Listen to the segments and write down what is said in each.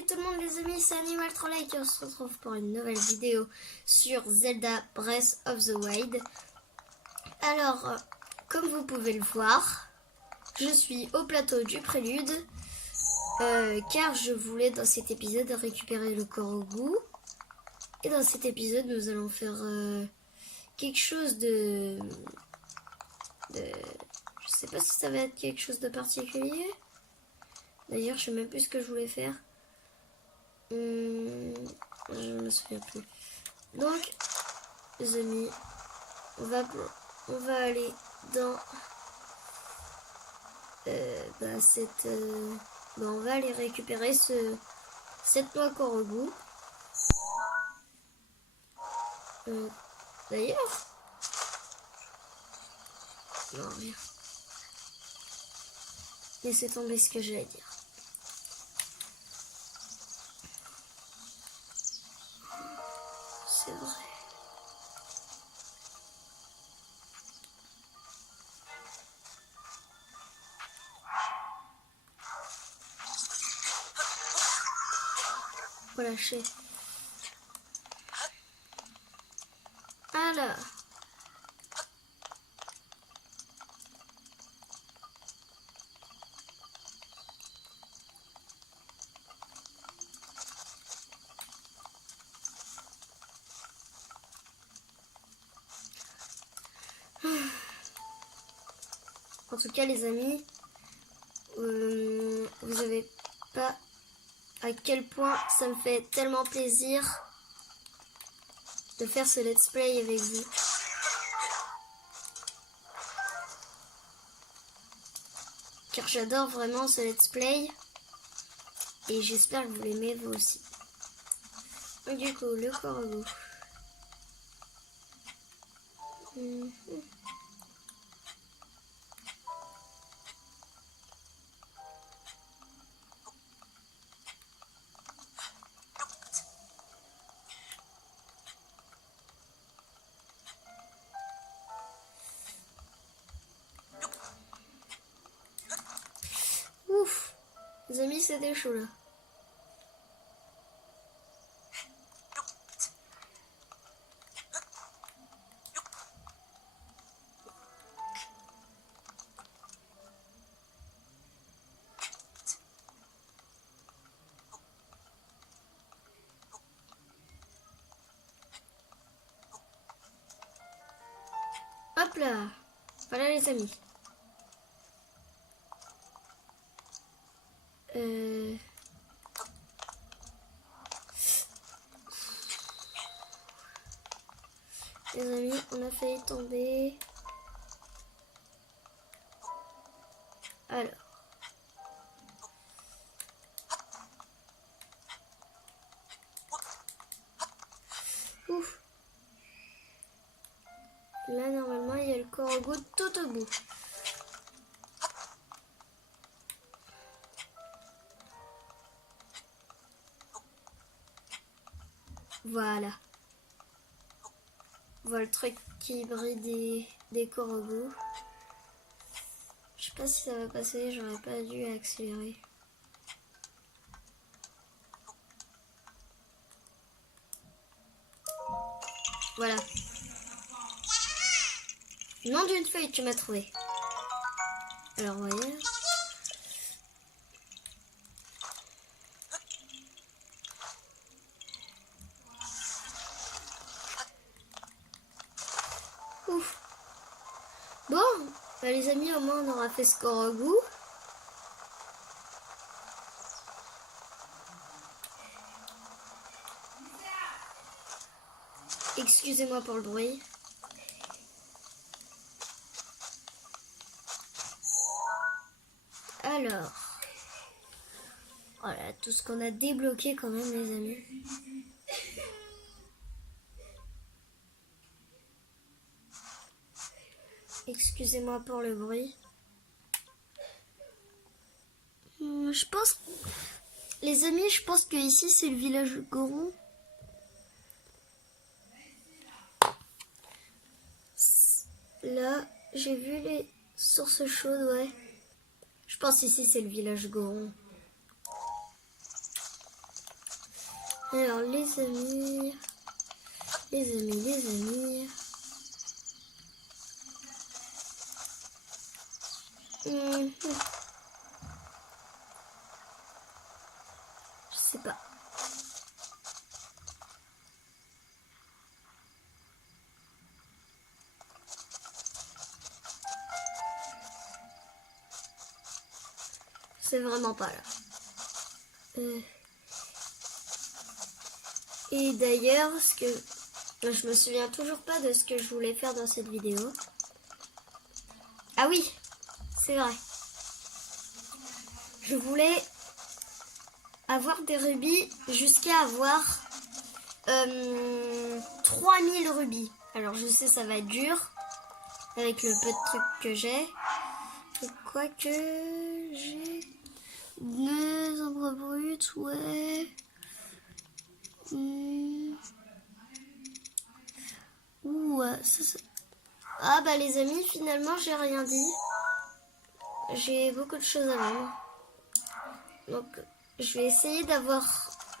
Salut tout le monde les amis, c'est Animal Trolley et on se retrouve pour une nouvelle vidéo sur Zelda Breath of the Wild. Alors, comme vous pouvez le voir, je suis au plateau du prélude car je voulais dans cet épisode récupérer le Korogu. Et dans cet épisode, nous allons faire quelque chose de... Je sais pas si ça va être quelque chose de particulier. D'ailleurs, je sais même plus ce que je voulais faire. Je me souviens plus. Donc, les amis, on va aller dans on va aller récupérer cette noix Korogu. D'ailleurs, non rien. Laissez tomber ce que j'allais dire. C'est vrai. Relâcher. Alors. En tout cas les amis, vous savez pas à quel point ça me fait tellement plaisir de faire ce let's play avec vous. Car j'adore vraiment ce let's play et j'espère que vous l'aimez vous aussi. Et du coup, le Korogu. Ouf, les amis, c'était chaud là. Hop là, voilà les amis. Les amis, on a failli tomber. Alors. Ouf. Là, normalement, il y a le Korogu tout au bout. Voilà. Voilà le truc qui brille des Korogu. Je sais pas si ça va passer, j'aurais pas dû accélérer. Voilà. Nom d'une feuille, tu m'as trouvé. Alors, voyez. Ouf. Bon, bah les amis, au moins on aura fait ce Korogu. Excusez-moi pour le bruit. Alors, voilà tout ce qu'on a débloqué quand même les amis. Excusez-moi pour le bruit. Je pense, les amis, je pense que ici c'est le village Goron. Là, j'ai vu les sources chaudes, ouais. Je pense ici c'est le village Goron. Alors les amis. Mhm. Je sais pas. C'est vraiment pas là. Et d'ailleurs, je me souviens toujours pas de ce que je voulais faire dans cette vidéo. Ah oui, c'est vrai. Je voulais avoir des rubis jusqu'à avoir 3000 rubis. Alors je sais, ça va être dur avec le peu de trucs que j'ai. Quoique j'ai des arbres bruts, ouais. Ouh, ça. Ah bah les amis, finalement j'ai rien dit. J'ai beaucoup de choses à vendre. Donc je vais essayer d'avoir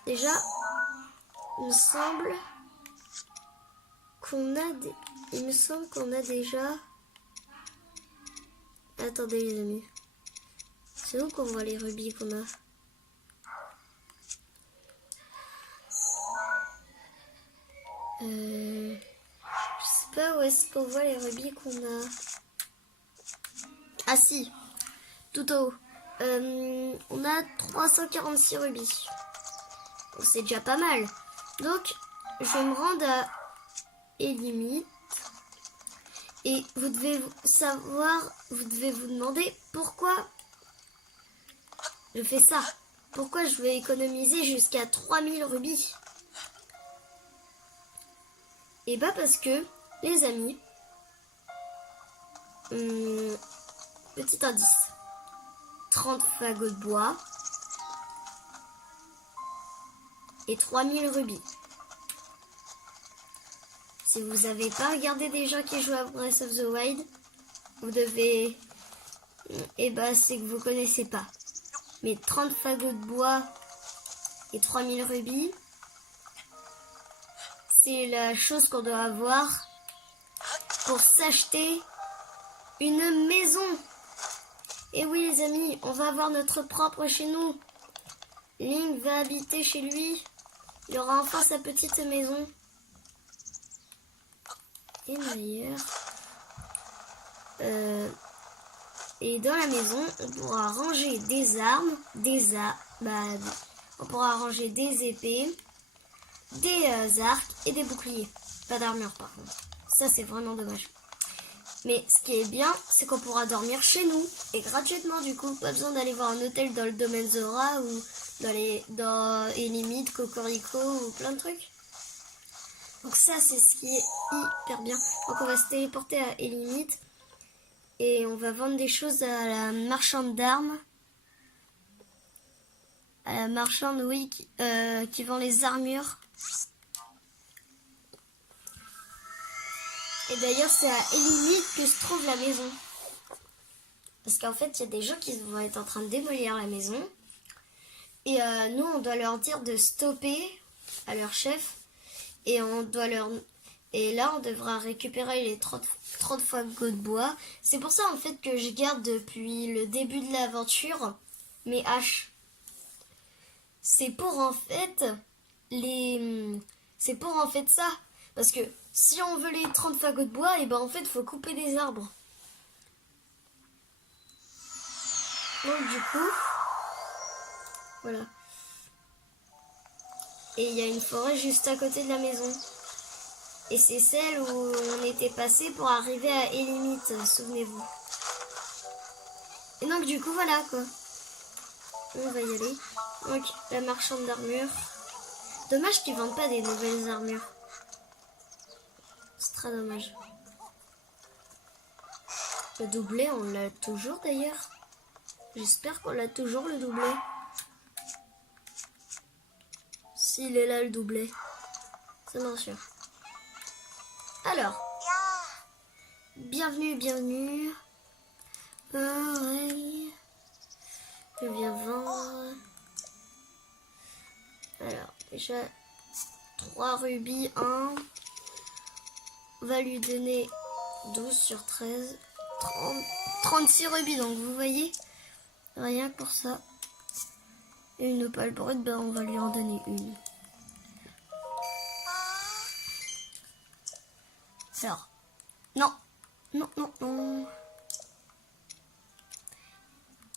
déjà, il me semble qu'on a déjà. Attendez les amis. C'est où qu'on voit les rubis qu'on a? Je sais pas où est-ce qu'on voit les rubis qu'on a. Ah si, tout au haut. On a 346 rubis. Donc c'est déjà pas mal. Donc je vais me rendre à Elimite. Et vous devez vous demander pourquoi je fais ça. Pourquoi je vais économiser jusqu'à 3000 rubis? Et bah parce que, les amis, petit indice, 30 fagots de bois et 3000 rubis. Si vous n'avez pas regardé des gens qui jouent à Breath of the Wild, vous devez... Et bah c'est que vous connaissez pas. Mais 30 fagots de bois et 3000 rubis, c'est la chose qu'on doit avoir pour s'acheter une maison. Et oui les amis, on va avoir notre propre chez nous. Link va habiter chez lui. Il aura enfin sa petite maison. Et d'ailleurs... et dans la maison, on pourra ranger des armes, on pourra ranger des épées, des arcs et des boucliers. Pas d'armure par contre. Ça c'est vraiment dommage. Mais ce qui est bien, c'est qu'on pourra dormir chez nous et gratuitement du coup. Pas besoin d'aller voir un hôtel dans le domaine Zora ou dans Elimite, Cocorico ou plein de trucs. Donc ça c'est ce qui est hyper bien. Donc on va se téléporter à Elimite. Et on va vendre des choses à la marchande d'armes. À la marchande, oui, qui vend les armures. Et d'ailleurs, c'est à Elimite que se trouve la maison. Parce qu'en fait, il y a des gens qui vont être en train de démolir la maison. Et nous, on doit leur dire de stopper à leur chef. Et Et là, on devra récupérer les 30 fagots de bois. C'est pour ça, en fait, que je garde depuis le début de l'aventure mes haches. C'est pour en fait ça. Parce que si on veut les 30 fagots de bois, et ben en fait, il faut couper des arbres. Donc du coup, voilà. Et il y a une forêt juste à côté de la maison. Et c'est celle où on était passé pour arriver à Elimite, souvenez-vous. Et donc du coup, voilà quoi. On va y aller. Donc, la marchande d'armure. Dommage qu'ils vendent pas des nouvelles armures. C'est très dommage. Le doublet, on l'a toujours d'ailleurs. J'espère qu'on l'a toujours le doublet. S'il est là le doublet. C'est bien sûr. Alors. Bienvenue. Ouais. Je viens vendre. Alors, déjà, 3 rubis, 1. On va lui donner 12 sur 13. 36 rubis, donc vous voyez, rien que pour ça. Et une opale brute, ben on va lui en donner une. Alors, non, non, non, non.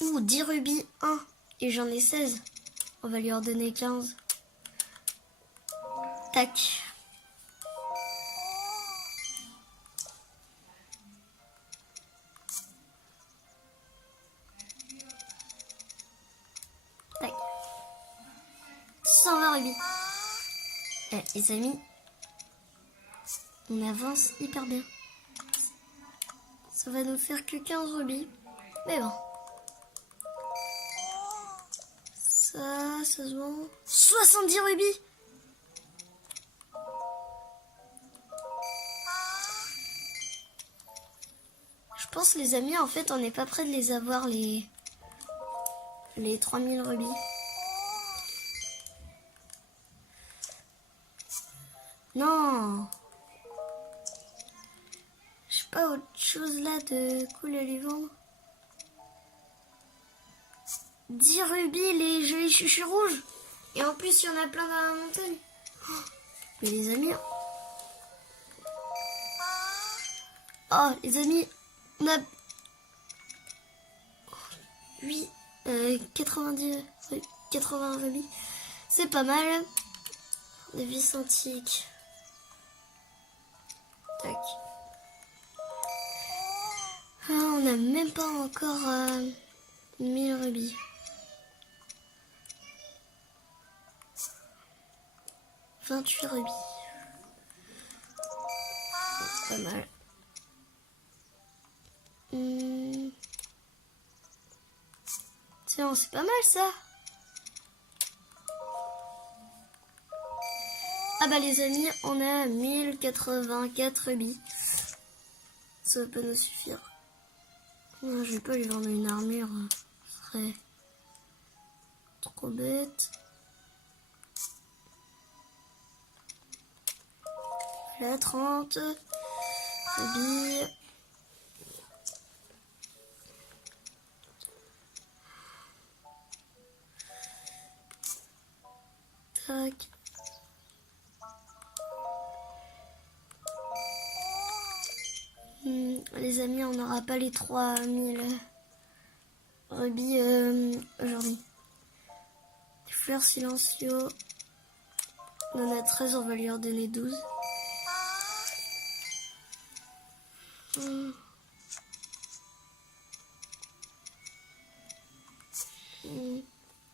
Ouh, 10 rubis, 1. Et j'en ai 16. On va lui en donner 15. Tac. Tac. 120 rubis. Les amis, on avance hyper bien. Ça va nous faire que 15 rubis. Mais bon. Ça se vend. 70 rubis. Je pense, les amis, en fait, on n'est pas près de les avoir, les 3000 rubis. Non. J'ai pas autre chose là de cool à lui vendre. 10 rubis, les jolis chuchus rouges. Et en plus, il y en a plein dans la montagne. Mais les amis... Oh, les amis, on a... 8... 80 rubis. C'est pas mal. Des vis antiques. Tac. Ah, on n'a même pas encore 1000 rubis. « 28 rubis. C'est pas mal. Tiens, c'est pas mal ça. Ah bah les amis, on a 1084 rubis. Ça peut nous suffire. Non, je vais pas lui vendre une armure. Ce serait trop bête. Là, 30 rubis. Tac. Les amis, on n'aura pas les 3000 rubis aujourd'hui. Des fleurs silencieux. On en a 13, on va lui en donner 12.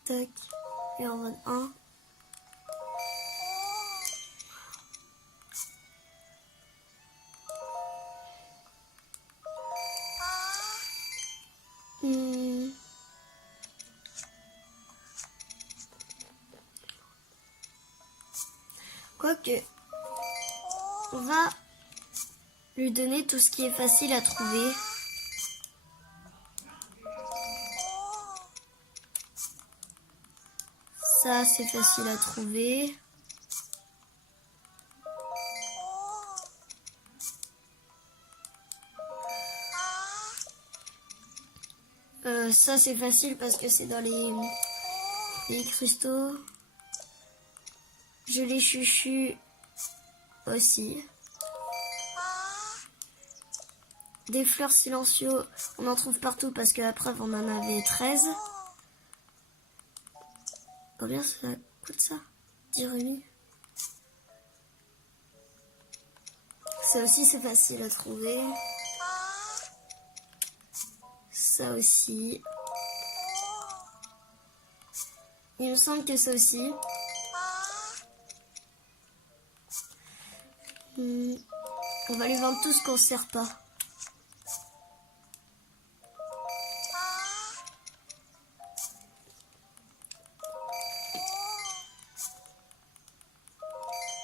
Tac. Et on va 1. Quoique, on va lui donner tout ce qui est facile à trouver. Ça, c'est facile à trouver. Ça, c'est facile parce que c'est dans les cristaux. Je les chuchu aussi. Des fleurs silencieux, on en trouve partout parce que la preuve, on en avait 13. Combien ça coûte ça? 10 rubis. Ça aussi, c'est facile à trouver. Ça aussi. Il me semble que ça aussi. On va lui vendre tout ce qu'on ne sert pas.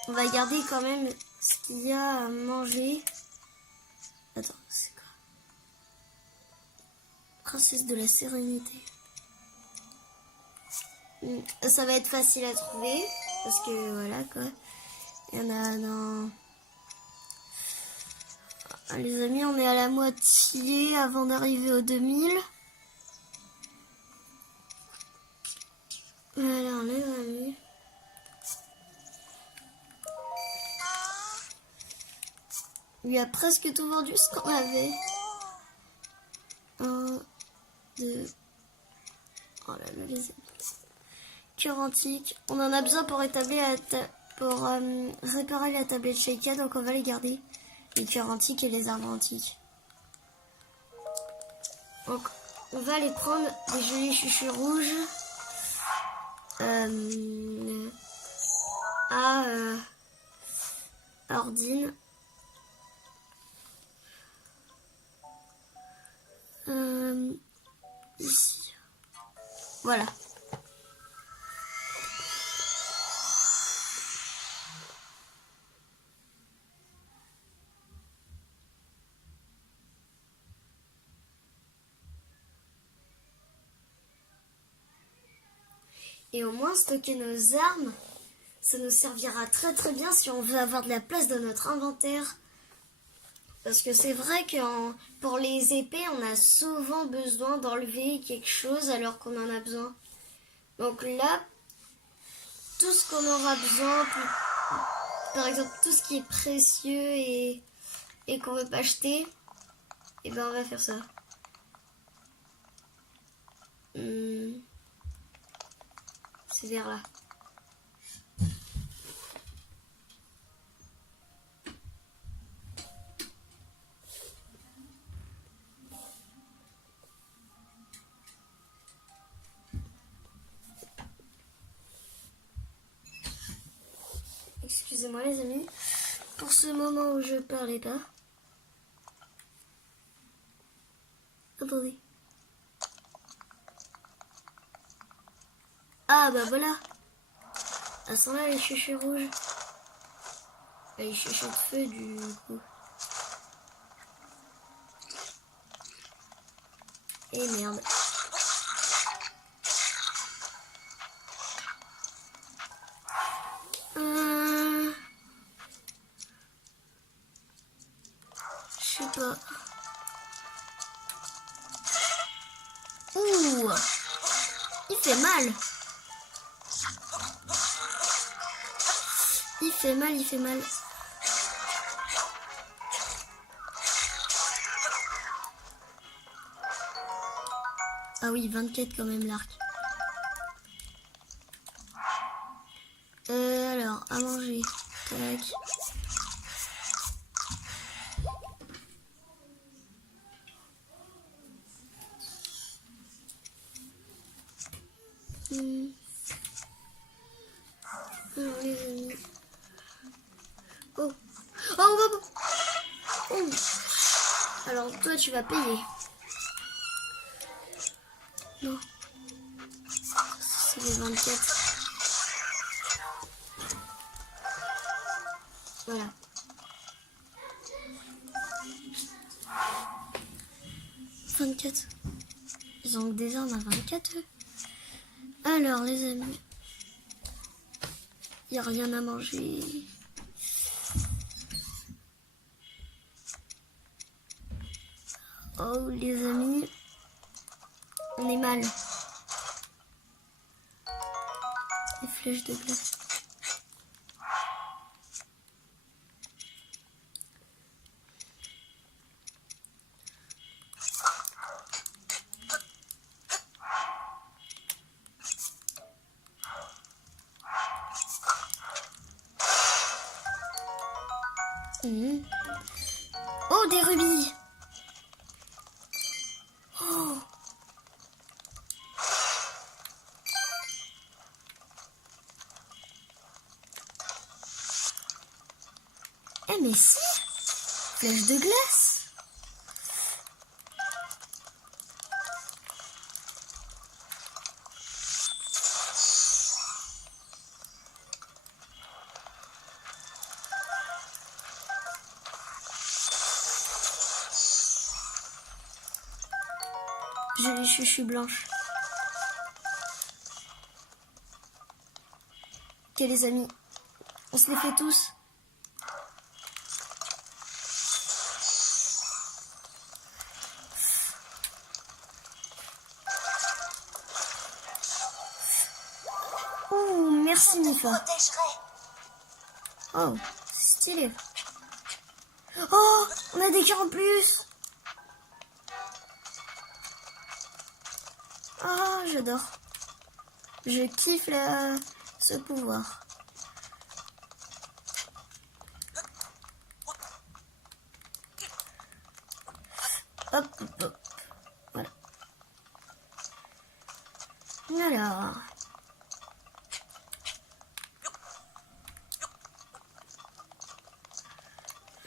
On va garder quand même ce qu'il y a à manger. Attends, c'est quoi? Princesse de la sérénité. Ça va être facile à trouver. Parce que voilà quoi. Il y en a dans... Les amis, on est à la moitié avant d'arriver aux 2000. Alors, les amis... Il a presque tout vendu ce qu'on avait. 1, 2... Oh là là, les amis. Cœur antique. On en a besoin pour rétablir réparer la tablette Sheikah, donc on va les garder. Les cœurs antiques et les arbres antiques. Donc, on va aller prendre des jolis chuchus rouges à Ordine. Ici. Voilà. Et au moins stocker nos armes, ça nous servira très très bien si on veut avoir de la place dans notre inventaire. Parce que c'est vrai que pour les épées, on a souvent besoin d'enlever quelque chose alors qu'on en a besoin. Donc là, tout ce qu'on aura besoin, par exemple tout ce qui est précieux et qu'on ne veut pas acheter, et ben on va faire ça. C'est vers là. Excusez-moi les amis, pour ce moment où je parlais pas. Attendez. Ah bah voilà. Elles sont là les chuchus rouges. Les chuchus de feu du coup. Et merde. Je sais pas. Ouh, il fait mal. Il fait mal, il fait mal. Ah oui, 24 quand même l'arc. Alors, à manger. Tac. Alors, les amis. Oh. Oh. Alors, toi, tu vas payer. Non. C'est les 24. Voilà. 24. Ils ont des armes à 24 eux. Alors les amis. Il n'y a rien à manger. Oh les amis. On est mal. Les flèches de glace. Oh, des rubis. Oh. Eh mais si, flèche de glace. Jolie chouchou blanche. Ok les amis, on se les fait tous. Merci Mifa. Oh, c'est stylé. Oh, on a des cœurs en plus. Ah, j'adore. Je kiffe ce pouvoir. Hop, hop, hop. Voilà.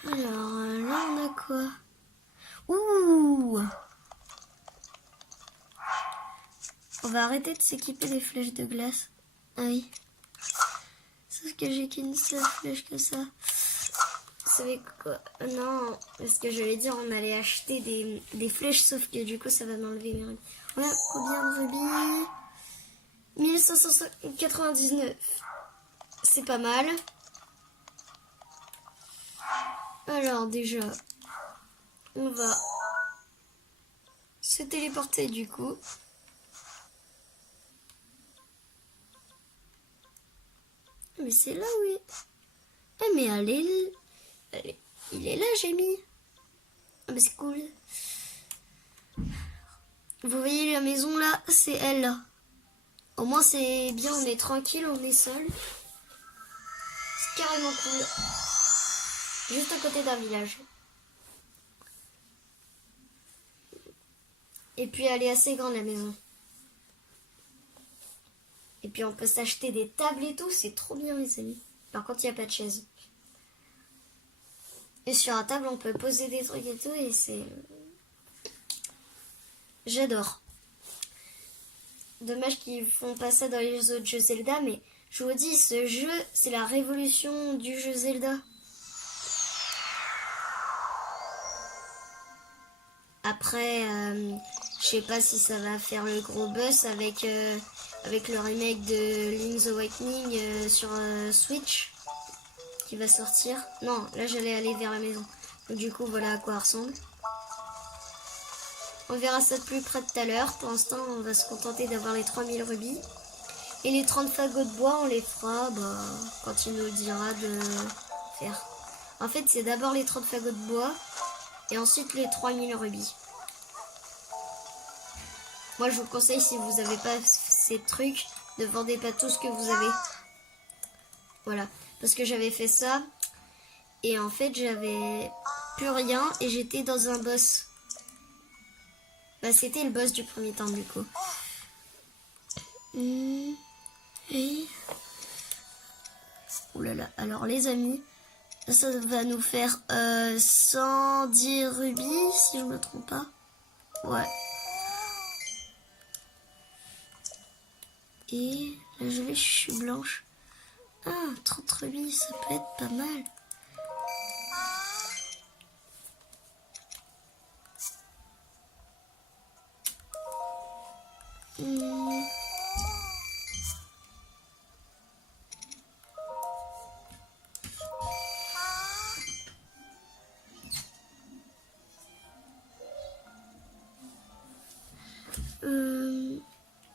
Alors, là on a quoi? Ouh! On va arrêter de s'équiper des flèches de glace. Ah oui. Sauf que j'ai qu'une seule flèche que ça. Vous savez quoi? Non, parce que j'allais dire on allait acheter des flèches, sauf que du coup ça va m'enlever mes rubis. On a combien de rubis? 1599. C'est pas mal. Alors déjà, on va se téléporter du coup. Mais c'est là où il est. Ah mais il est là, j'ai mis. Ah mais c'est cool. Vous voyez la maison là, c'est elle là. Au moins c'est bien, on est tranquille, on est seul. C'est carrément cool. Juste à côté d'un village. Et puis elle est assez grande la maison. Et puis on peut s'acheter des tables et tout, c'est trop bien les amis. Par contre il n'y a pas de chaise. Et sur la table on peut poser des trucs et tout et c'est... J'adore. Dommage qu'ils font pas ça dans les autres jeux Zelda, mais je vous dis, ce jeu, c'est la révolution du jeu Zelda. Après, je sais pas si ça va faire le gros buzz avec le remake de Link's Awakening sur Switch qui va sortir. Non, là j'allais aller vers la maison. Donc du coup, voilà à quoi ça ressemble. On verra ça de plus près tout à l'heure. Pour l'instant, on va se contenter d'avoir les 3000 rubis. Et les 30 fagots de bois, on les fera quand il nous dira de faire. En fait, c'est d'abord les 30 fagots de bois et ensuite les 3000 rubis. Moi, je vous conseille, si vous n'avez pas ces trucs, ne vendez pas tout ce que vous avez. Voilà. Parce que j'avais fait ça et en fait, j'avais plus rien et j'étais dans un boss. Bah, c'était le boss du premier temps, du coup. Et... Ouh là là. Alors, les amis, ça va nous faire 110 rubis, si je me trompe pas. Ouais. Et là, je suis blanche. Ah, 30 rubis, ça peut être pas mal.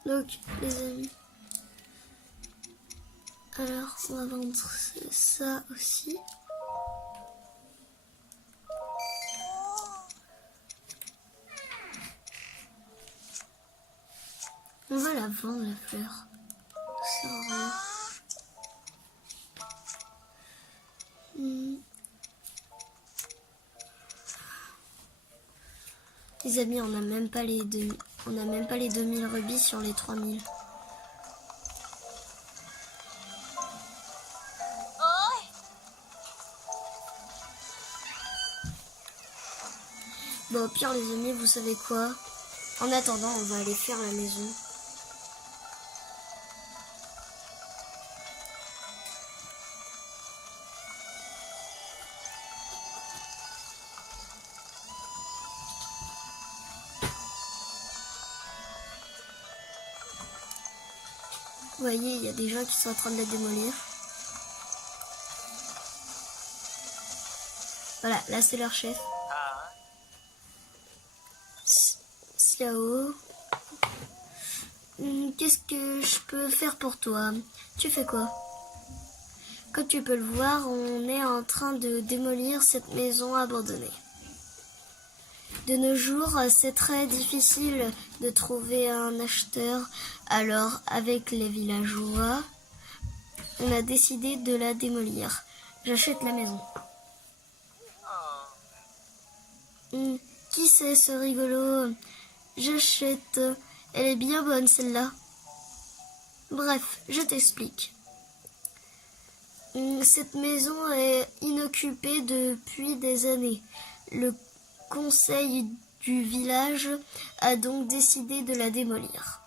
Donc, les amis. Alors, on va vendre ça aussi. On va la vendre, la fleur. Ça sert à rien. Les amis, on n'a même pas les 2000 rubis sur les 3000. Bon, au pire, les amis, vous savez quoi? En attendant, on va aller faire la maison. Vous voyez, il y a des gens qui sont en train de la démolir. Voilà, là c'est leur chef. C'est là-haut. Qu'est-ce que je peux faire pour toi? Tu fais quoi? Comme tu peux le voir, on est en train de démolir cette maison abandonnée. De nos jours, c'est très difficile de trouver un acheteur. Alors, avec les villageois, on a décidé de la démolir. J'achète la maison. Qui c'est ce rigolo? J'achète. Elle est bien bonne celle-là. Bref, je t'explique. Cette maison est inoccupée depuis des années. Le conseil du village a donc décidé de la démolir.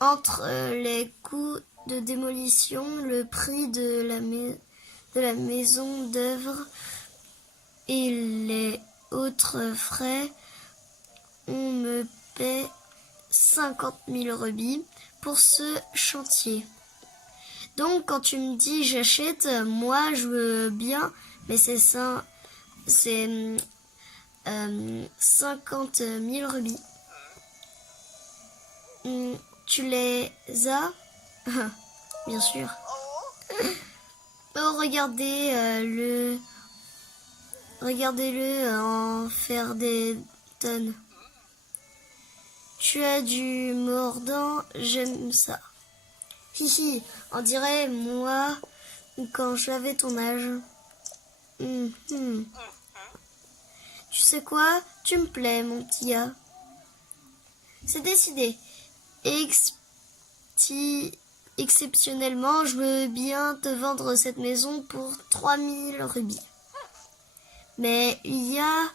Entre les coûts de démolition, le prix de la maison d'œuvre et les autres frais, on me paie 50 000 rubis pour ce chantier. Donc quand tu me dis j'achète, moi je veux bien, mais c'est 50 000 rubis. Tu les as? Bien sûr. Oh, regardez-le en faire des tonnes. Tu as du mordant, j'aime ça. Hihi, on dirait moi quand j'avais ton âge. Tu sais quoi? Tu me plais, mon petit gars. C'est décidé. Exceptionnellement, je veux bien te vendre cette maison pour 3000 rubis. Mais il y a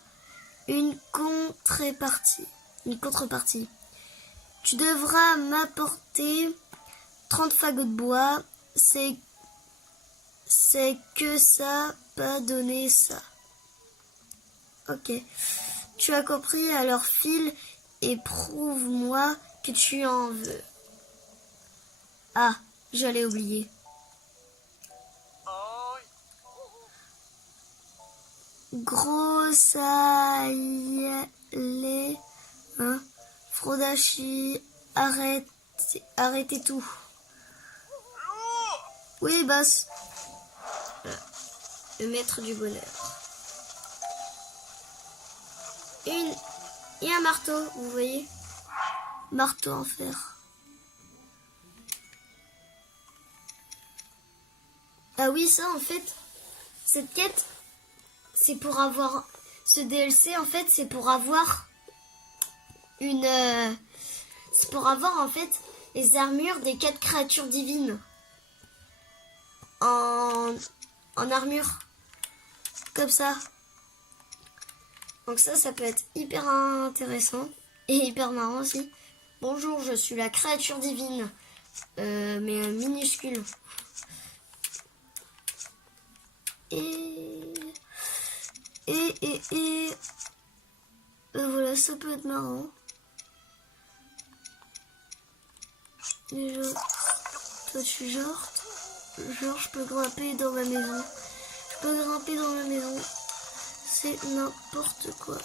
une contrepartie. Tu devras m'apporter 30 fagots de bois. C'est que ça, pas donner ça. Ok. Tu as compris, alors file et prouve-moi que tu en veux. Ah, j'allais oublier. Gros salé, hein? Frodachi, arrêtez tout. Oui, boss. Le maître du bonheur. Et un marteau, vous voyez? Marteau en fer. Ah oui, ça en fait, cette quête, c'est pour avoir... Ce DLC en fait, c'est pour avoir c'est pour avoir en fait les armures des 4 créatures divines. En armure. Comme ça. Donc ça peut être hyper intéressant. Et hyper marrant aussi. Bonjour, je suis la créature divine. Mais minuscule. Et voilà, ça peut être marrant. Déjà, toi tu genre, je peux grimper dans ma maison. C'est n'importe quoi.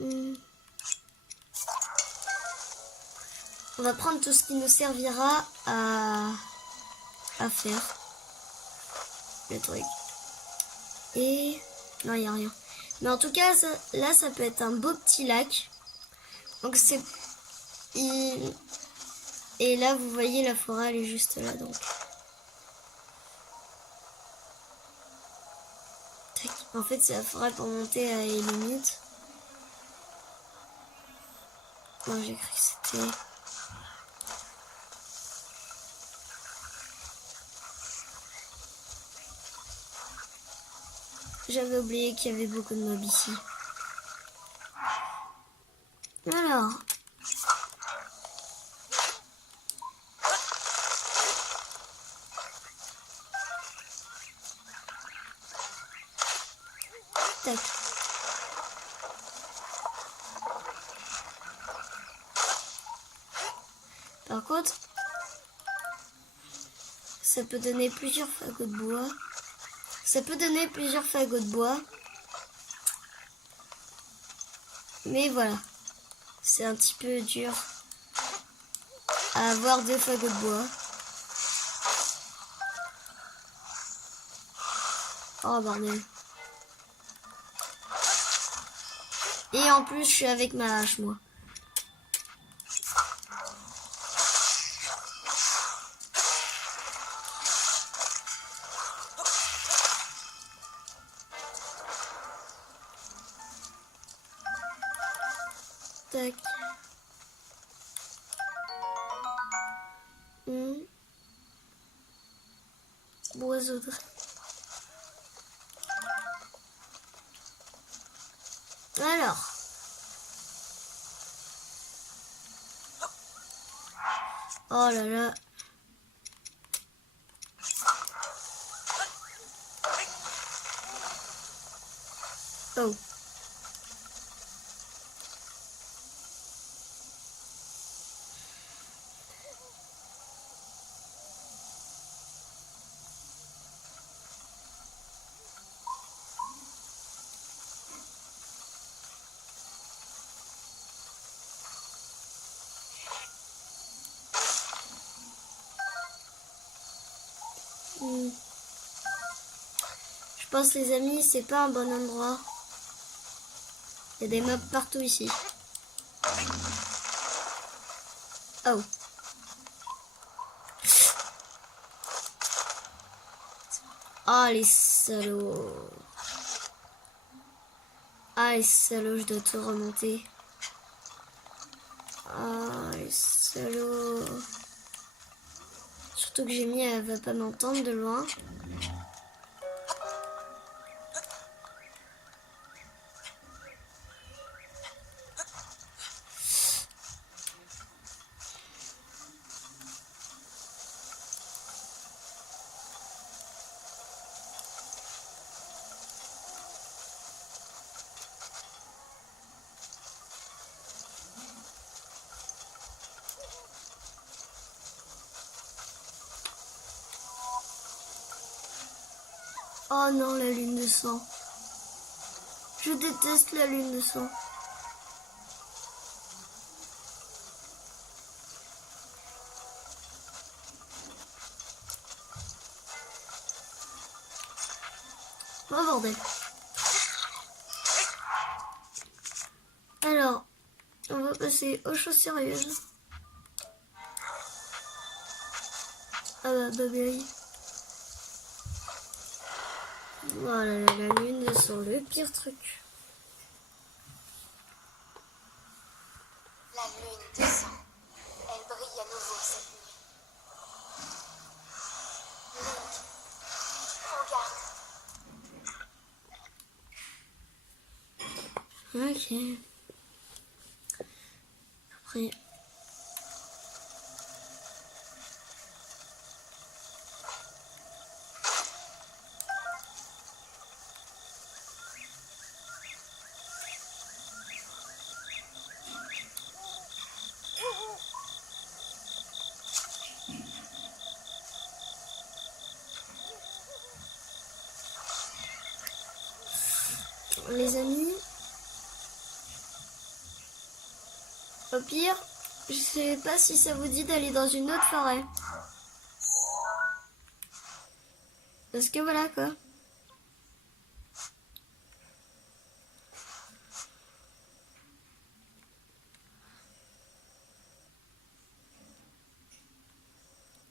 On va prendre tout ce qui nous servira à faire le truc. Et non, il n'y a rien. Mais en tout cas, là, ça peut être un beau petit lac. Donc et là, vous voyez, la forêt, elle est juste là, donc. Tac. En fait, c'est la forêt pour monter à Elimute. Moi, j'ai cru que c'était... J'avais oublié qu'il y avait beaucoup de mobs ici. Alors... Tac. Par contre, ça peut donner plusieurs fagots de bois. Mais voilà. c'est un petit peu dur à avoir 2 fagots de bois. Oh bordel. Et en plus, je suis avec ma hache, moi. Tac. Oiseau de... Alors. Oh là là. Oh. Je pense les amis, c'est pas un bon endroit. Il y a des mobs partout ici. Oh. Ah les salauds. Ah les salauds, je dois tout remonter. Ah les salauds. Surtout que j'ai mis, elle va pas m'entendre de loin. Oh non, la lune de sang. Je déteste la lune de sang. Oh bordel. Alors, on va passer aux choses sérieuses. Ah bah, Babéry. Voilà, la lune de sang, le pire truc. La lune descend. Elle brille à nouveau cette nuit. Link, prends garde. Ok. Après... Les amis, au pire, je sais pas si ça vous dit d'aller dans une autre forêt. Parce que voilà quoi.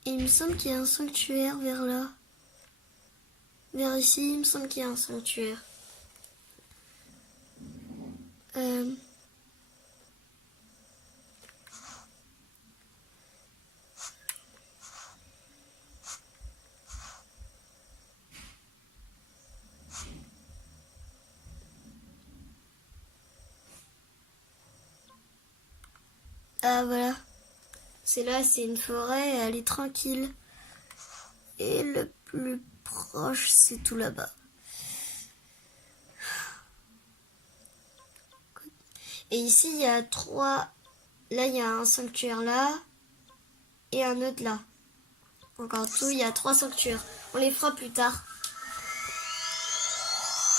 Et il me semble qu'il y a un sanctuaire vers là. Vers ici, il me semble qu'il y a un sanctuaire. Ah voilà. C'est là, c'est une forêt, elle est tranquille. Et le plus proche, c'est tout là-bas. Et ici, il y a 3... Là, il y a un sanctuaire là. Et un autre là. Donc en tout, il y a 3 sanctuaires. On les fera plus tard.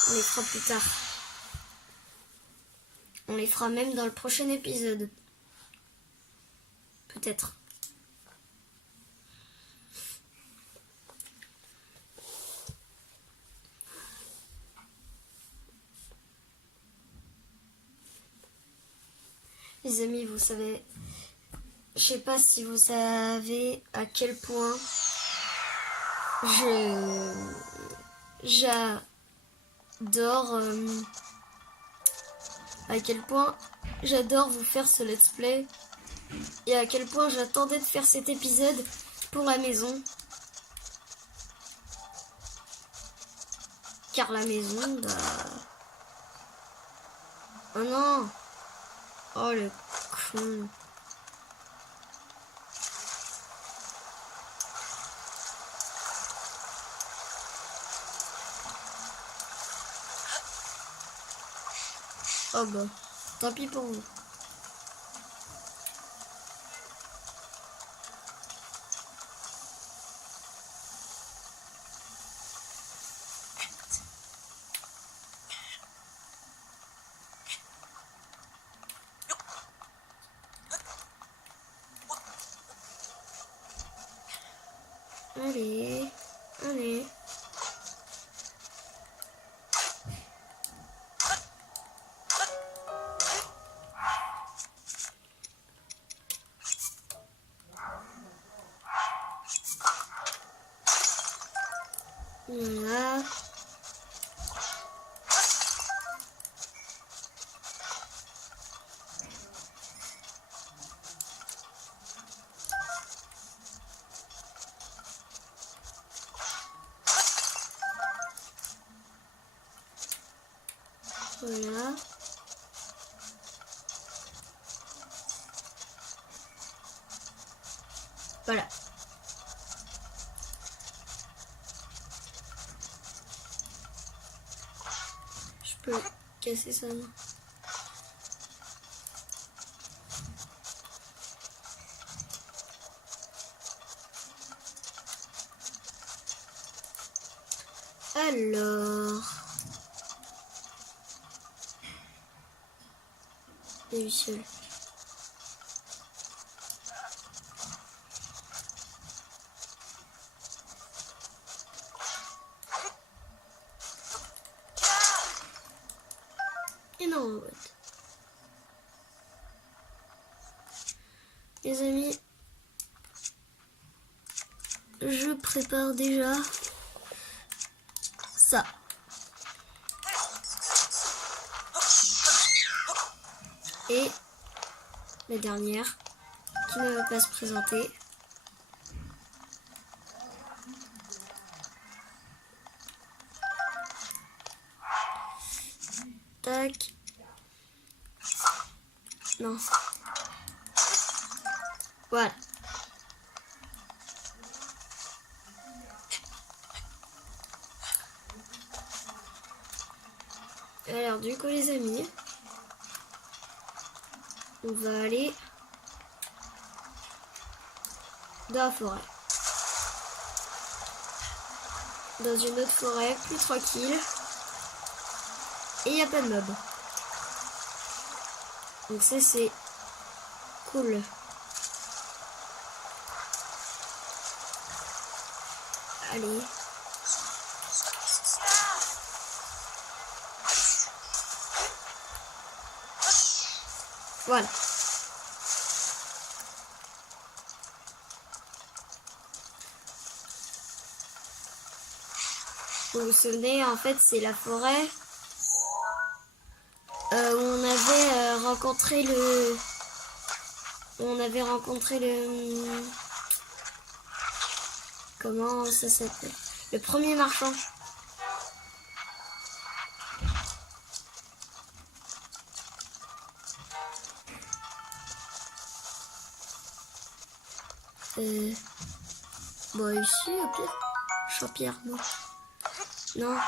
On les fera plus tard. On les fera même dans le prochain épisode. Peut-être. Les amis, vous savez, je sais pas si vous savez à quel point j'adore vous faire ce let's play et à quel point j'attendais de faire cet épisode pour la maison. Car la maison, oh non. Oh le con. Oh bah, tant pis pour vous. Allez, allez. Voilà. Voilà. Voilà. Je peux casser ça, non? Alors... Et seul. Et non, what? Les amis, je prépare déjà ça. Et la dernière qui ne va pas se présenter. Tac. Non. Voilà. Alors du coup les amis, on va aller dans la forêt. Dans une autre forêt plus tranquille. Et il n'y a pas de mobs. Donc ça c'est cool. Allez. Voilà. Vous vous souvenez, en fait, c'est la forêt où on avait rencontré le... Comment ça s'appelle? Le premier marchand. Bon, ici, au pire. Champierre, non. Non.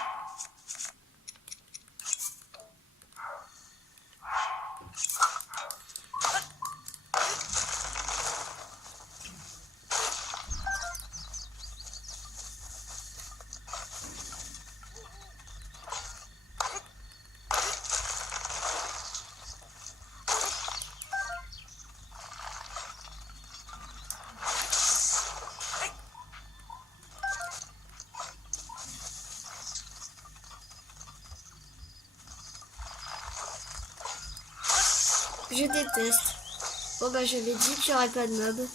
Je déteste. Bon bah j'avais dit qu'il n'y aurait pas de mob.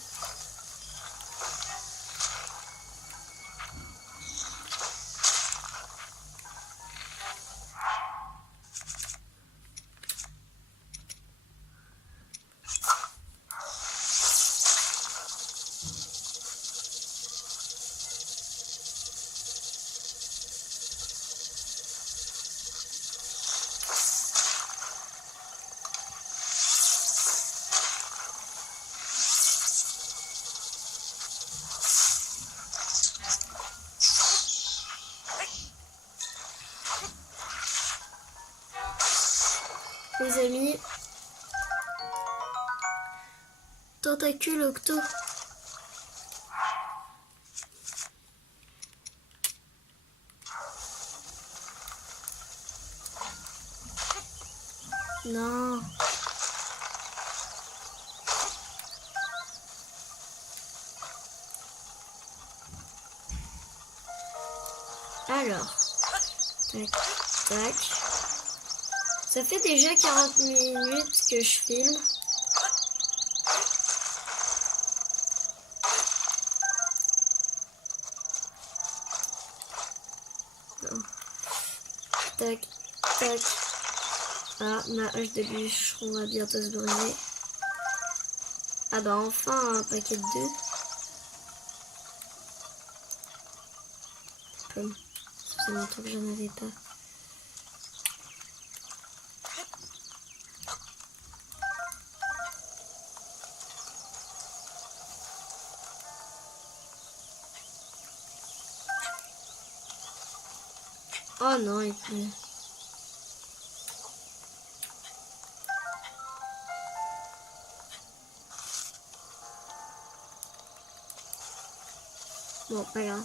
Les amis, tentacule octo. Non. Alors, tac, tac. Ça fait déjà 40 minutes que je filme. Non. Tac, tac. Ah, ma hache de bûcheron va bientôt se briser. Ah bah enfin un paquet de 2. Comme ça fait longtemps que j'en avais pas. Oh non, il pleut. Bon, pas grave.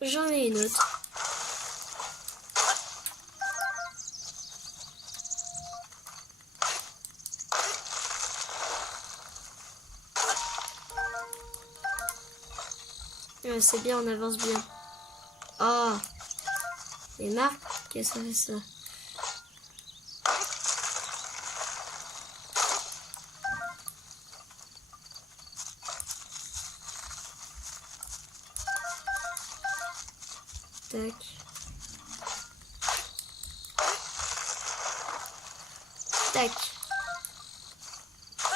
J'en ai une autre. C'est bien, on avance bien. Oh, et Marc, qu'est-ce que ça fait ça? Tac. Tac.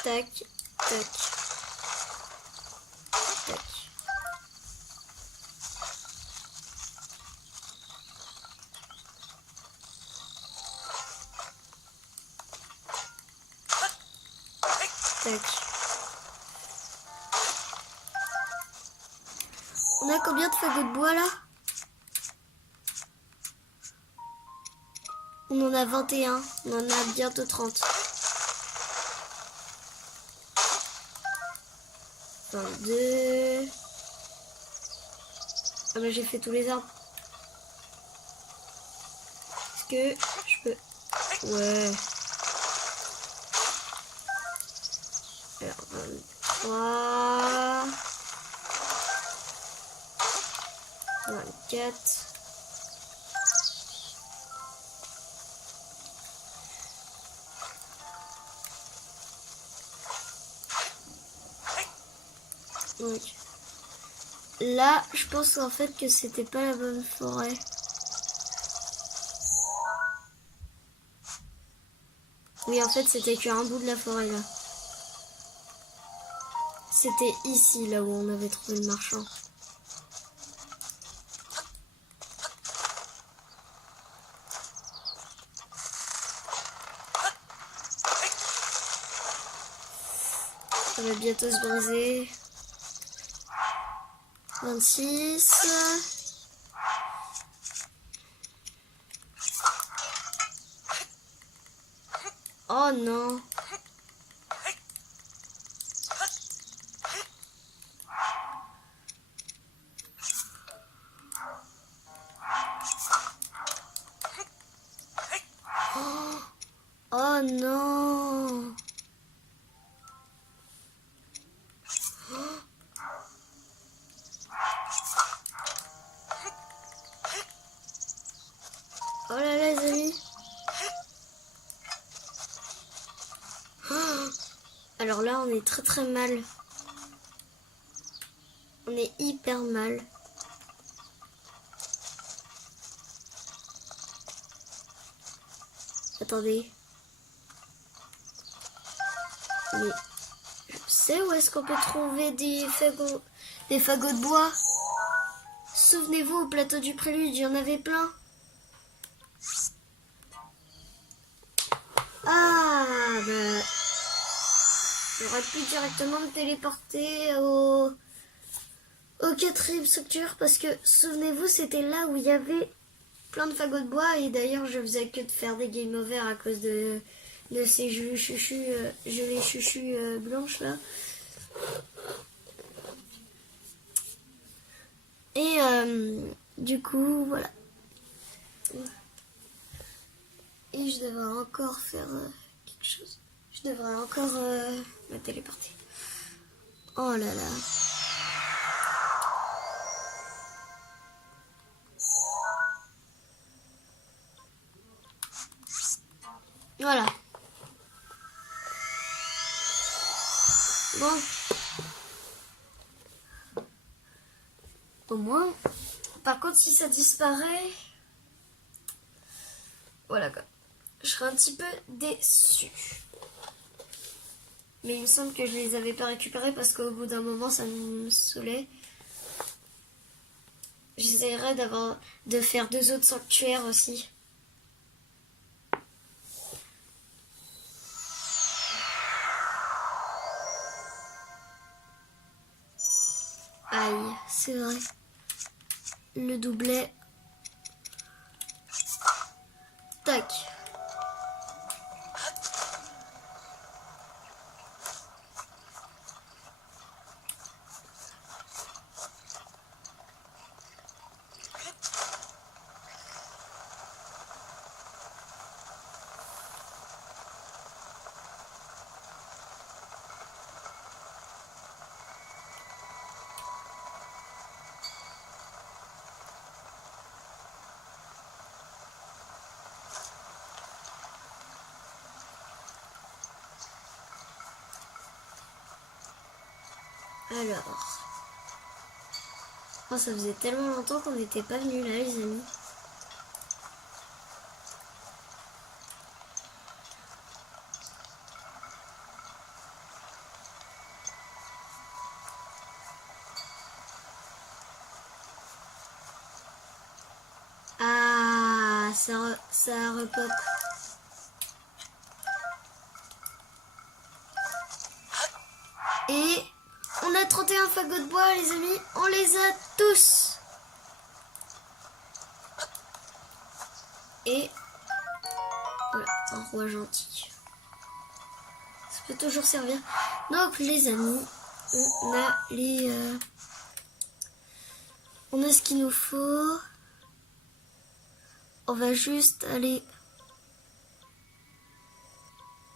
Tac. Tac. Tac. Tac. On a combien de fagots de bois là? On en a 21. On en a bientôt 30. 22. Ah bah j'ai fait tous les arbres. Est-ce que je peux... Ouais. Alors 23. 24. Donc là, je pense en fait que c'était pas la bonne forêt. Oui, en fait, c'était qu'un bout de la forêt là. C'était ici là où on avait trouvé le marchand. Ça va bientôt se briser. 26. Oh non. Oh non. Alors là, on est très très mal. On est hyper mal. Attendez. Mais je sais où est-ce qu'on peut trouver des fagots de bois. Souvenez-vous, au plateau du Prélude, il y en avait plein. Ah, bah... J'aurais pu directement me téléporter au 4e structure parce que, souvenez-vous, c'était là où il y avait plein de fagots de bois et d'ailleurs, je faisais que de faire des game over à cause de ces gelées chuchus blanches là. Et du coup, voilà. Et je devrais encore faire quelque chose. Je devrais encore me téléporter. Oh là là. Voilà. Bon. Au moins. Par contre, si ça disparaît... Voilà quoi. Je serais un petit peu déçue. Mais il me semble que je les avais pas récupérés parce qu'au bout d'un moment, ça me saoulait. J'essaierai de faire 2 autres sanctuaires aussi. Aïe, c'est vrai. Le doublet. Tac. Alors. Oh, ça faisait tellement longtemps qu'on n'était pas venus là, les amis. Ah, ça repop. Et on a 31 fagots de bois, les amis. On les a tous. Et voilà, un roi gentil. Ça peut toujours servir. Donc, les amis, on a on a ce qu'il nous faut. On va juste aller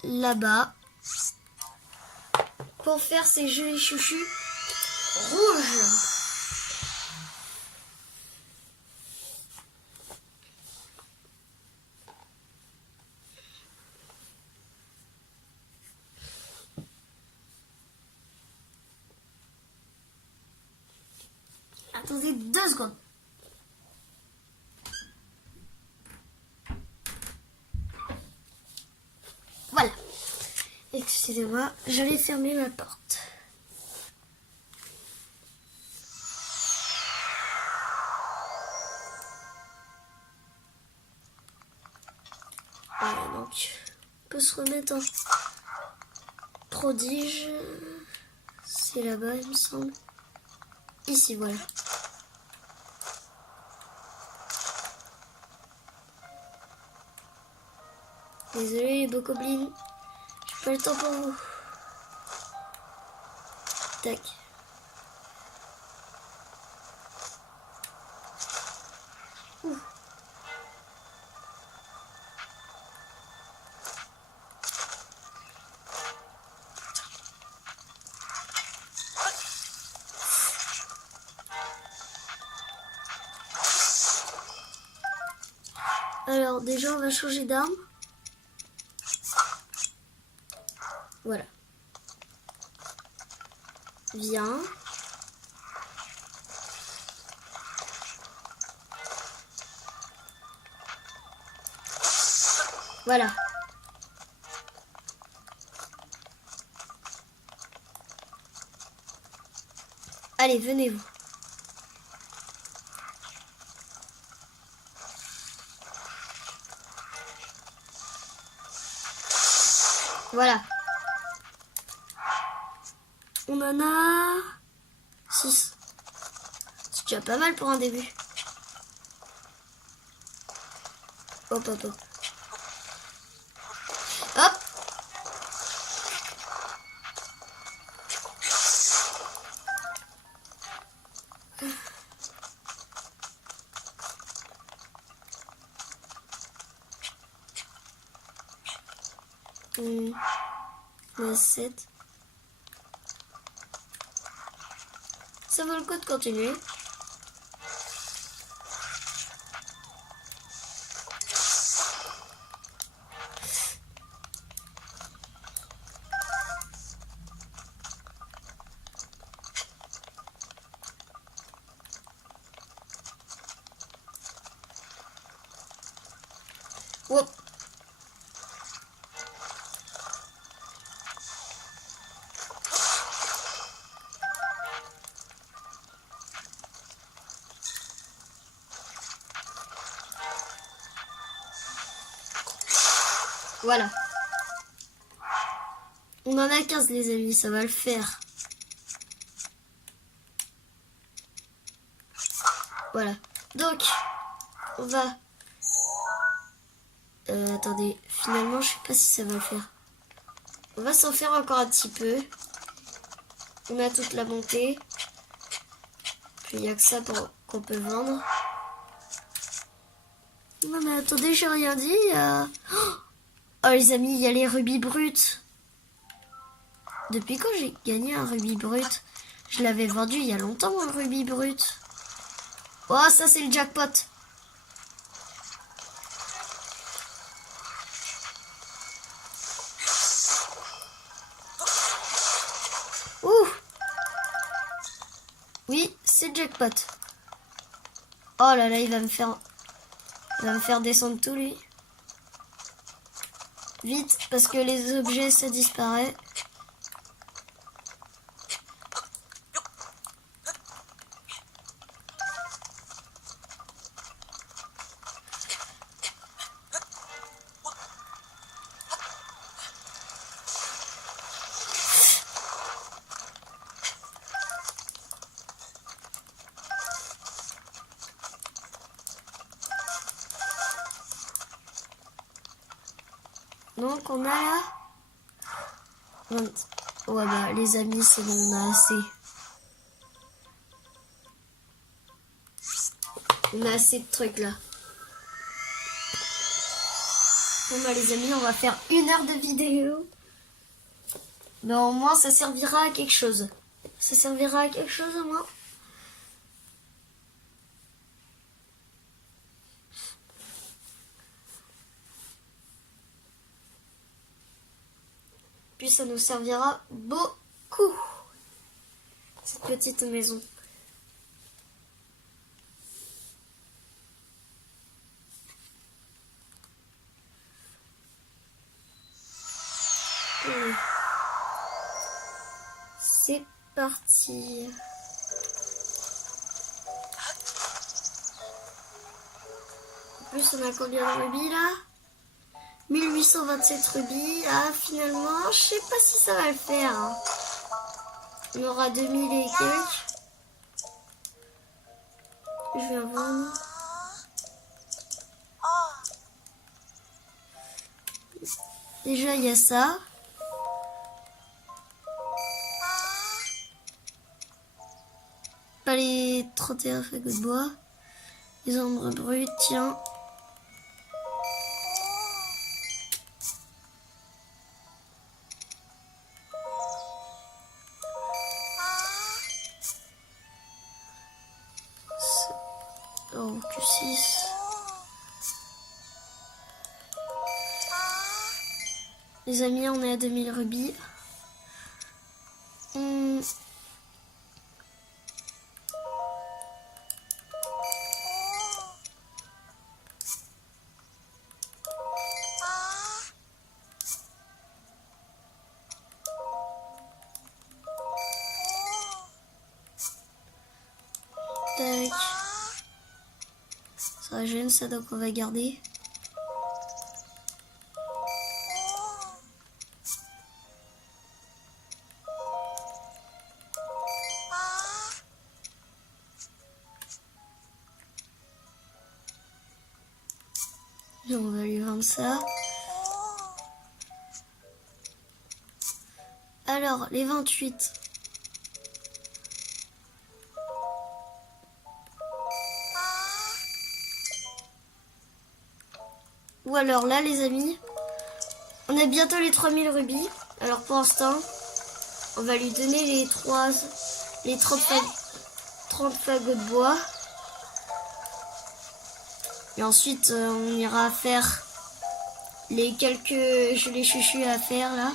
là-bas pour faire ces jolis chouchus rouges. Attendez 2 secondes. Voilà. Excusez-moi, j'allais fermer ma porte. Voilà, donc on peut se remettre en prodige. C'est là-bas, il me semble. Ici, voilà. Désolé les bokoblins, j'ai pas le temps pour vous. Tac. Ouh. Alors déjà on va changer d'arme. Voilà. Viens. Voilà. Allez, venez-vous. Voilà. On en a 6. C'est déjà pas mal pour un début. Hop, hop, hop. Hop. On a 7. Ça vaut le coup de continuer. Hop. Voilà. On en a 15 les amis, ça va le faire. Voilà. Donc, on va... attendez, finalement, je sais pas si ça va le faire. On va s'en faire encore un petit peu. On a toute la montée. Puis il n'y a que ça pour qu'on peut vendre. Non mais attendez, j'ai rien dit. Oh les amis, il y a les rubis bruts. Depuis quand j'ai gagné un rubis brut? Je l'avais vendu il y a longtemps, mon rubis brut. Oh, ça c'est le jackpot. Ouh. Oui, c'est le jackpot. Oh là là, il va me faire descendre tout lui. Vite, parce que les objets, ça disparaît. Donc on a là... Ouais bah les amis, c'est bon, on a assez. On a assez de trucs là. Bon bah les amis, on va faire 1 heure de vidéo. Mais au moins ça servira à quelque chose. Ça servira à quelque chose au moins. Puis ça nous servira beaucoup. Cette petite maison. Allez. C'est parti. En plus, on a combien de rubis là? 1827 rubis. Ah, finalement, je sais pas si ça va le faire. Hein. On aura 2000 et quelques. Je vais vendre. Déjà, il y a ça. Pas les 31 fagots de bois. Les ombres brutes, tiens. Oh, Q6. Les amis, on est à 2000 rubis. tac. Ça gêne ça, donc on va garder. Et on va lui vendre ça. Alors, les 28. Ou alors là, les amis, on a bientôt les 3000 rubis. Alors pour l'instant, on va lui donner les 30 fagots de bois. Et ensuite, on ira faire les gelées chuchus à faire là.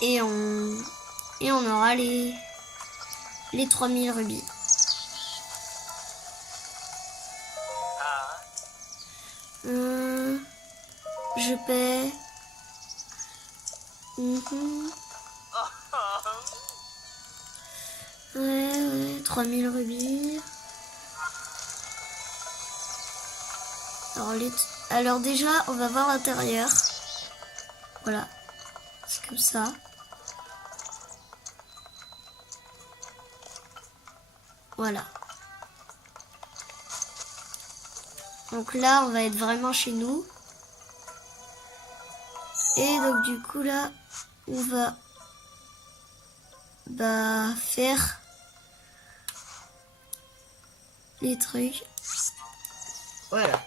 Et on aura les 3000 rubis. Je paie. Ouais, 3000 rubis. Alors déjà, on va voir l'intérieur. Voilà. C'est comme ça. Voilà. Donc là, on va être vraiment chez nous. Et donc du coup là, on va faire les trucs. Voilà.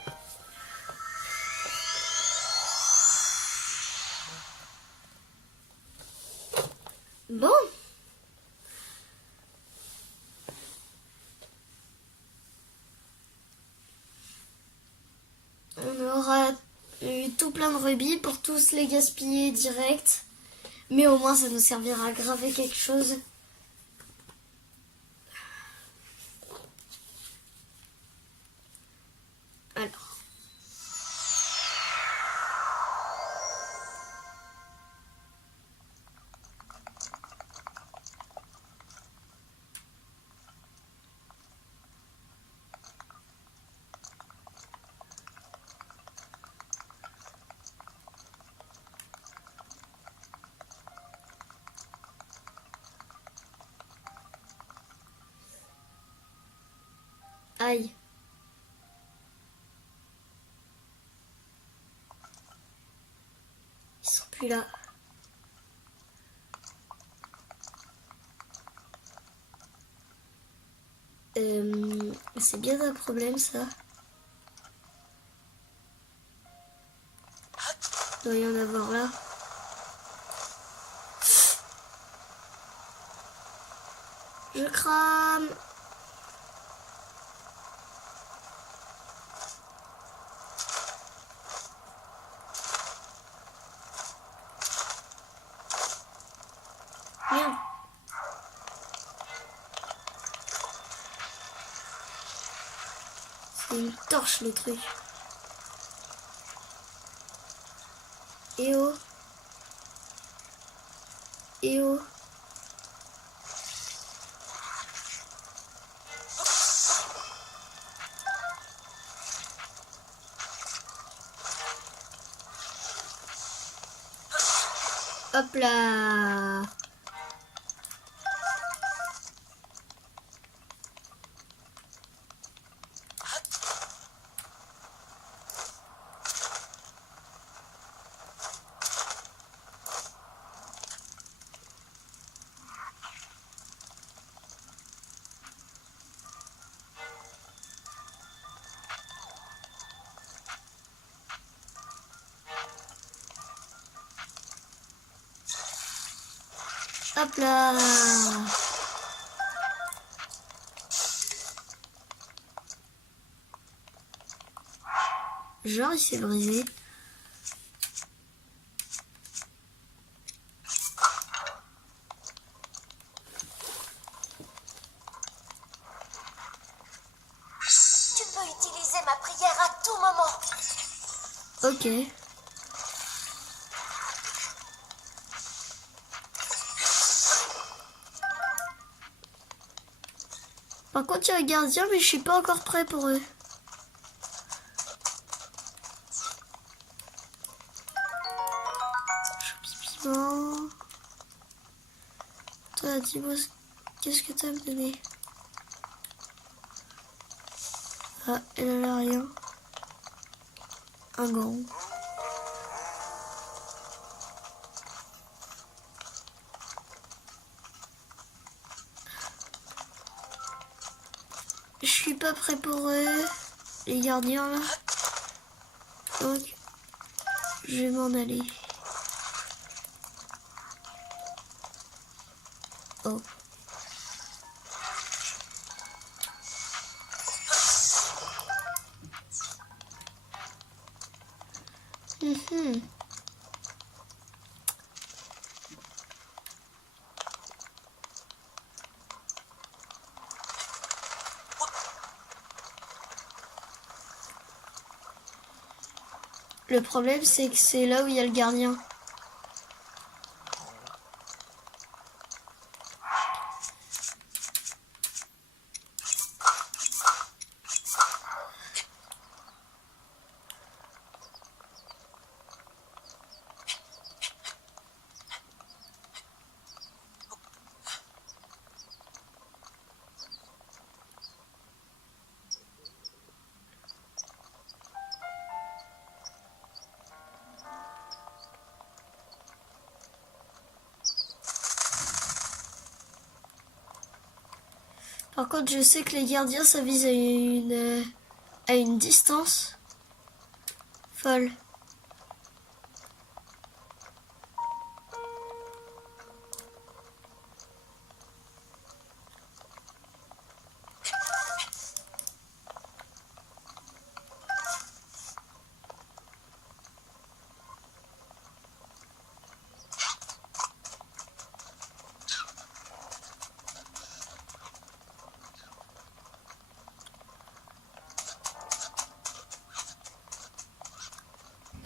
Bon. On aura eu tout plein de rubis pour tous les gaspiller direct. Mais au moins ça nous servira à graver quelque chose. Alors. Aïe. Ils sont plus là. C'est bien un problème ça. Il doit y en avoir là. Je crame. Merde. C'est une torche le truc. Et oh. Et oh. Hop là. Hop là. Genre il s'est brisé. Tu peux utiliser ma prière à tout moment. Ok. Par contre, il y a un gardien, mais je suis pas encore prêt pour eux. Chou-piment. Toi, dis-moi, qu'est-ce que t'as à me donner? Ah, elle a rien. Un gant. Je suis pas prêt pour eux, les gardiens là. Donc, je vais m'en aller. Oh. Le problème, c'est que c'est là où il y a le gardien. Par contre, je sais que les gardiens, ça vise à une distance folle.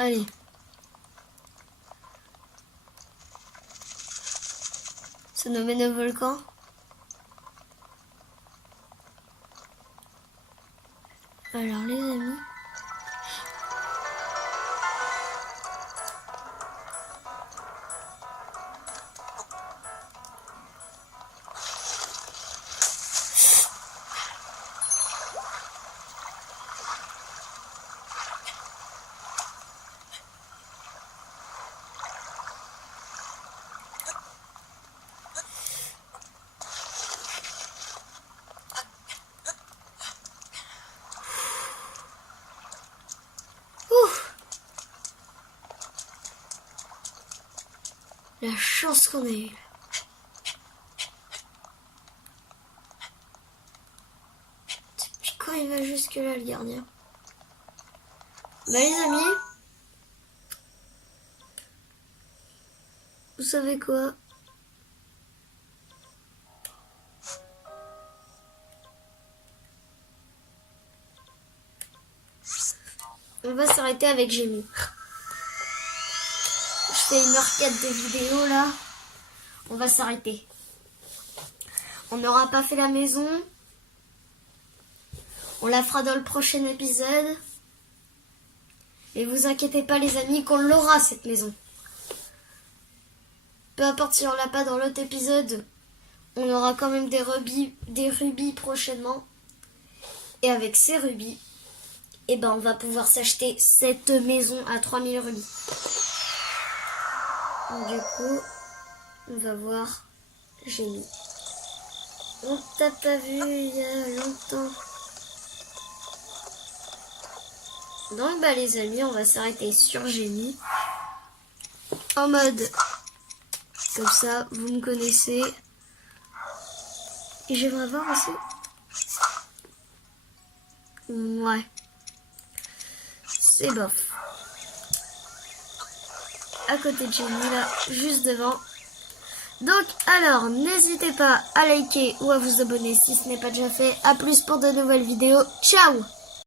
Allez. Ça nous mène au volcan. Alors les amis. La chance qu'on a eue. Depuis quand il va jusque là le gardien? Bah les amis, vous savez quoi? On va s'arrêter avec Jamie. Je fais 1h04 de vidéo là. On va s'arrêter. On n'aura pas fait la maison. On la fera dans le prochain épisode. Et vous inquiétez pas les amis qu'on l'aura cette maison. Peu importe si on l'a pas dans l'autre épisode, on aura quand même des rubis prochainement. Et avec ces rubis, eh ben on va pouvoir s'acheter cette maison à 3000 rubis. Du coup, on va voir Jamie. On t'a pas vu il y a longtemps. Donc bah les amis, on va s'arrêter sur Jamie. En mode comme ça, vous me connaissez. Et j'aimerais voir aussi. Ouais. C'est bof. À côté de Jamie, là, juste devant. Donc, alors, n'hésitez pas à liker ou à vous abonner si ce n'est pas déjà fait. A plus pour de nouvelles vidéos. Ciao!